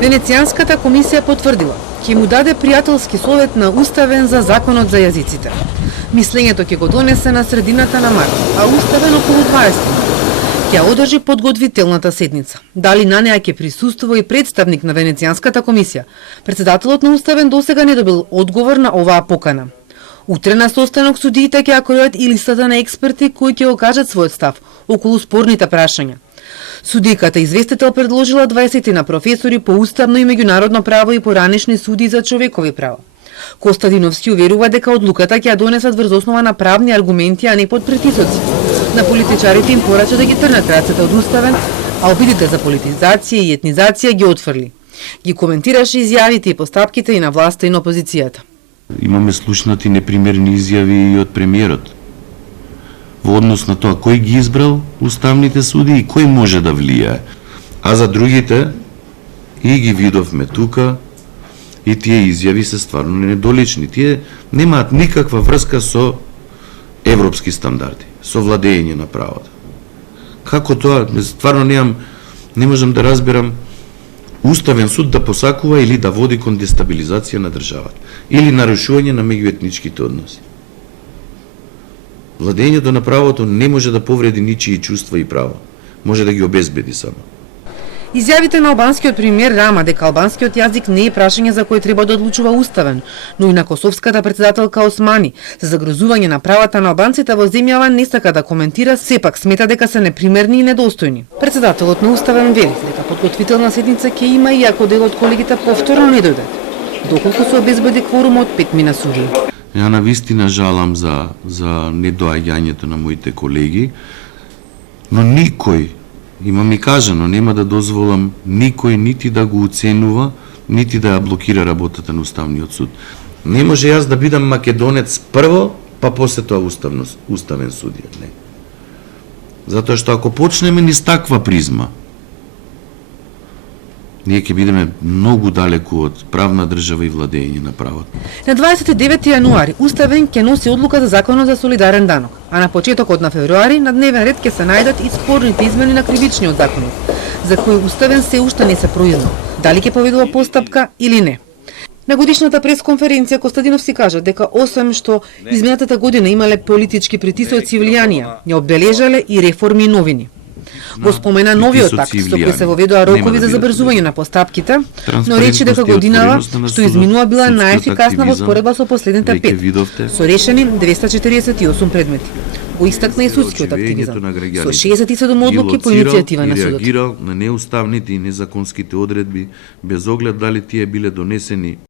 Венецијанската комисија потврдила ќе му даде пријателски совет на уставен за законот за јазиците. Мислењето ќе го донесе на средината на март, а уставен околу 20. Ќе одржи подготвителната седница. Дали на неа ќе присуствува и представник на Венецијанската комисија? Председателот на уставен досега не добил одговор на оваа покана. Утре на состанок судиите ќе ја кројат и листата на експерти кои ќе окажат својот став околу спорните прашања. Судиката известител предложила 20 на професори по уставно и меѓународно право и поранешни суди за човекови права. Костадиновски уверува дека одлуката ќе ја донесат врз основа на правни аргументи, а не под притисоци. На политичарите им порача да ги трнат рацете од уставен, а обидите за политизација и етнизација ги отфрли. Ги коментираше изјавите и постапките и на власта и на опозицијата. Имаме слушнати непримерни изјави и од премиерот во однос на тоа кој ги избрал уставните суди и кој може да влијае. А за другите и ги видовме тука и тие изјави се стварно недолични. Тие немаат никаква врска со европски стандарди, со владење на правото. Како тоа? Стварно не можам да разберам Уставен суд да посакува или да води кон дестабилизација на државата или нарушување на меѓуетничките односи. Владењето на правото не може да повреди ничии чувства и права. Може да ги обезбеди само. Изјавите на албанскиот премиер Рама дека албанскиот јазик не е прашање за кое треба да одлучува уставен, но и на косовската председателка Османи за загрозување на правата на албанците во земјава не сака да коментира, сепак смета дека се непримерни и недостојни. Председателот на уставен вели дека подготвителна седница ќе има и ако дел од колегите повторно не дојдат, доколку се обезбеди кворум од 5 судии. Ја навистина жалам за недоаѓањето на моите колеги, но никој, има ми кажано, нема да дозволам никој нити да го уценува, нити да ја блокира работата на Уставниот суд. Не може јас да бидам македонец прво, па после тоа уставен судија. Не. Затоа што ако почнеме низ таква призма, ние ќе бидеме многу далеку од правна држава и владење на правото. На 29 јануари Уставен ќе носи одлука за законот за солидарен данок, а на почетокот на февруари на дневен ред ќе се најдат и спорните измени на кривичниот законот, за кои Уставен се уште не се произнел, дали ќе поведува постапка или не. На годишната пресконференција Костадиновски кажа дека освен што изминатата година имале политички притисоци и влијанија, ја одбележале и реформи и новини. Го спомена новиот акт со кој се воведоа рокови за забрзување на постапките, но речи дека годинава што изминува била најефикасна во споредба со последните 5, со решени 248 предмети. Го истакна и судскиот активизам, со 67 одлуки по иницијатива на судот. Реагирал на неуставните и незаконските одредби, без оглед дали тие биле донесени